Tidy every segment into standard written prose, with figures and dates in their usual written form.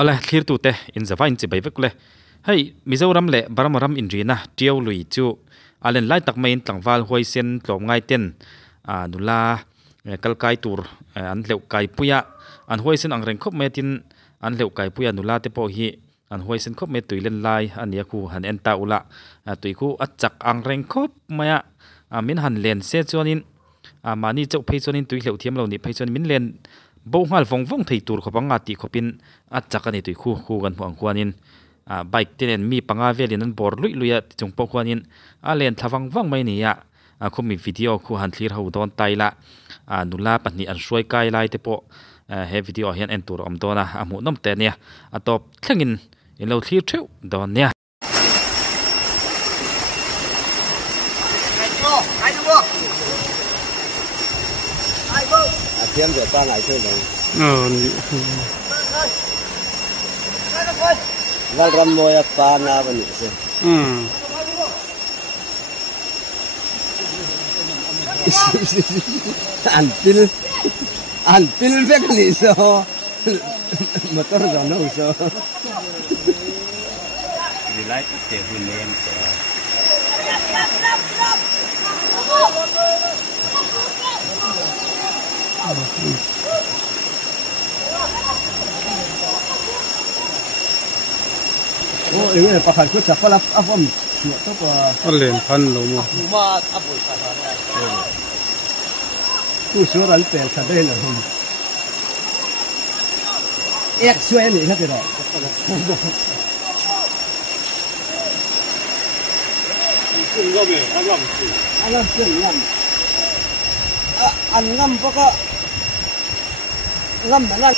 ola clear tu te in zawa in chibai vek le hei mizoram le baramaram in rina tiau lui chu alen lai tak mai in tlangwal hoi sen tlom ngai ten nula kalkai tur an leu kai puya an hoi sen angreng khop metin an leu kai puya nula te po hi an hoi sen khop me tuilen lai ania khu han enta ula tuiku achak angreng khop maya min han len se chuanin mani chau phei chuanin tui hleu thiam lo ni phei chuan min len bo ngal vong vong thei tur khopanga ti khopin achak ani tui khu gan huang huanin bike ten mi panga velin an bor lui luya chung po huanin len thlawang wang mai ni ya khumi video khu han thlir ho don taila nula pahni an hruai kai lai te po he video hian en tur om dona amu nom te nia atop thlengin in lo thlir theu don nia Kiếm được ba ngày chơi này. Val ram moya pa na bani se. An pil vek ni so. Motor ra no so. We like to stay with name so. Ini là pakai ku cakap apa semua tu apa? Alen pan lo mo. Rumah apa pakai? Tu suara alpen kadai lah. Ek suai ni kan tidak? Sungguh me, alam tu. Alam tu ngam. Ngam pokok ngam mana?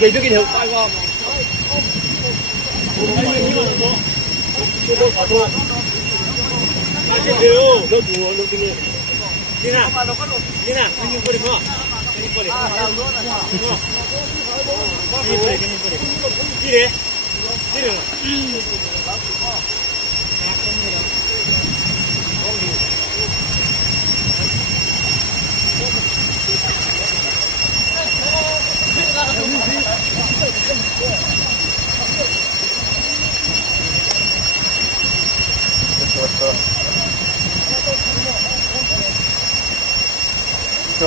Cái cái hiệu tay qua mà.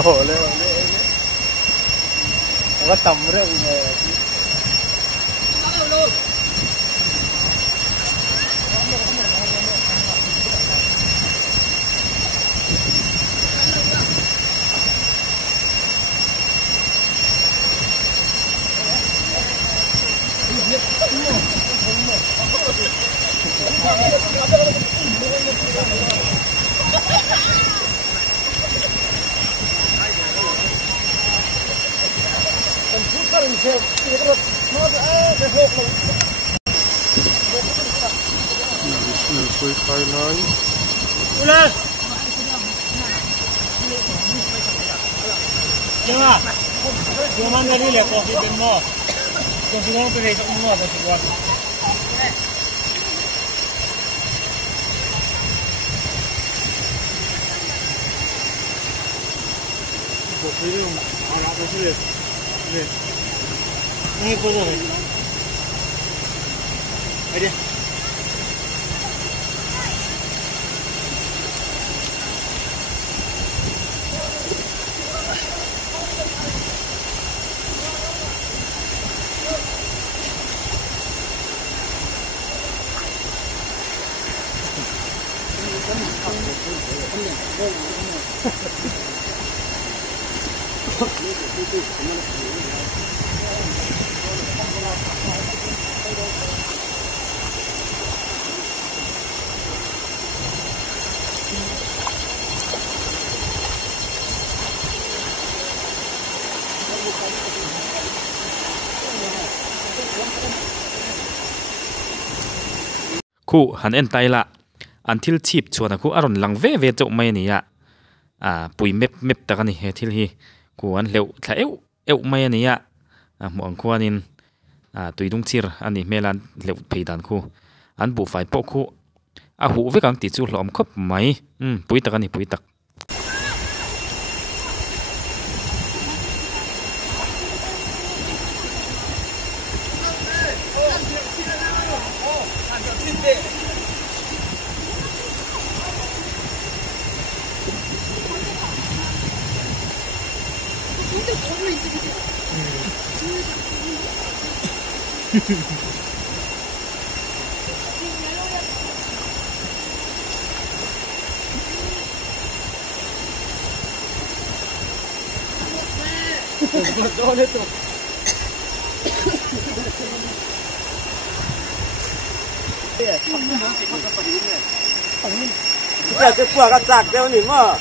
Ole. Nó tầm rượu nghề. Suy khai nói. Ula. Chưa à? Chưa mang ra đi lẹ có cái bên mò. Con số đó bên này cũng mua được rồi. Bộ phí không? Nó có số được. Này. Nghe cô rồi. Đây đi. khu hắn en tay la an thil chip chuan khu aron lang ve ve chau mai ni a pui mep ta ni he thil hi ku an leu thla eu mai ni mo ang khuanin tuidung chir ani melan leu pheidan khu an bu fai po khu a hu ve kang ti chu hlom khop mai pui tak ani pui tak cái quả cái chạc đeo nhỉ mà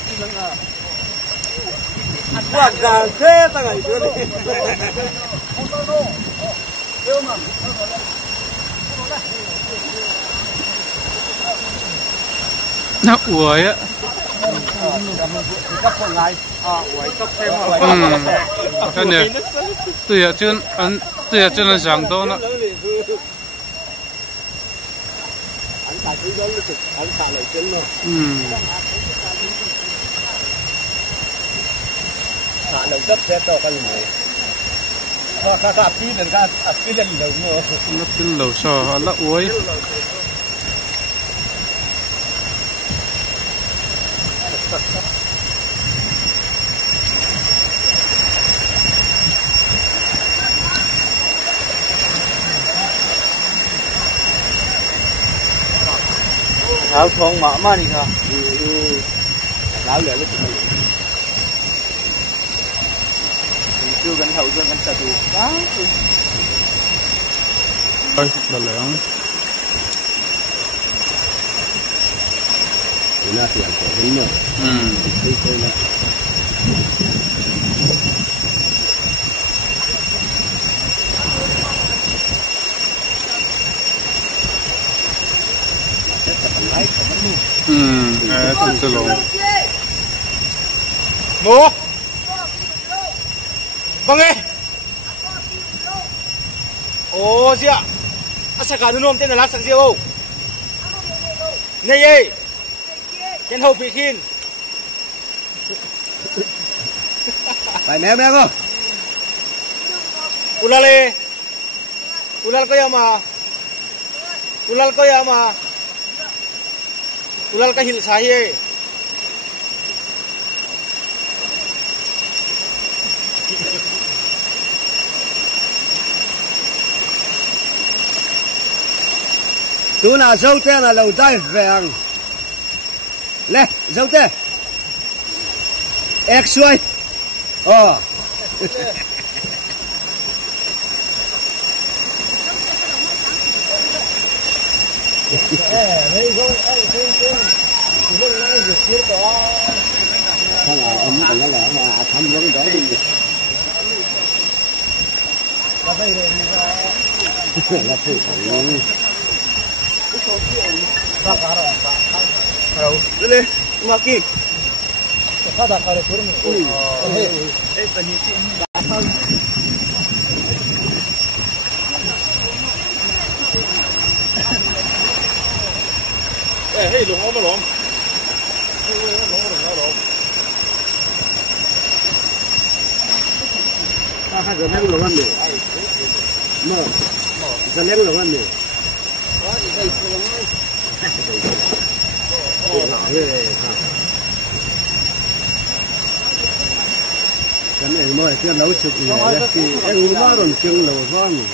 quả gà thế ta ngày chưa đi nó uổi á cấp con gái uổi cấp thêm cái này tôi ở trên là sáng đó nó anh xài cái giống cái anh xài lại chân rồi xài đầu cấp xe to cái này cái pin là cái pin là đầu nữa nó pin đầu sò nó uổi áo thong mà đi ha lão lệ cái gì chưa gần hậu chưa gần tạt đủ đó ơi là lẻng là tiền của mình nữa đi chơi là không sẽ lộn Mua. Vâng ơi. Ồ gì ạ? Sao cả đứa tên là lát sang riêu? Này ơi. Trên hộp bị khin. phải mẹ không Ulale. Ulal ko yama. Ulal ko yama. Ulal ka hil sahi. tú nào dâu te là đầu tay vàng lê dâu te ép xuôi không à ông còn nó lẽ mà thăm vấn đó đi là thử thử Dale, maki. Kada kare turmi. 哎，龙我不龙，龙。他还是两个人的，没，是两个人的。我你可以吃吗？哦，哪个嘞？cái này nói cái nấu chụp gì đấy thì em nói còn chừng nấu ngon gì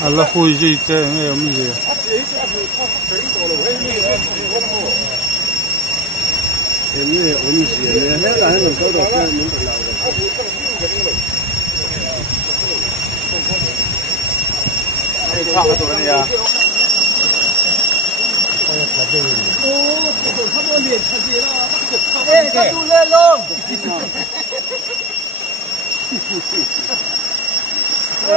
Allah khui gì thế nghe ông gì em nghe ông gì này hết là mình có được cái mình phải làm哎，差不多了呀。哦，他们脸出去了，哎，他都来了。哎，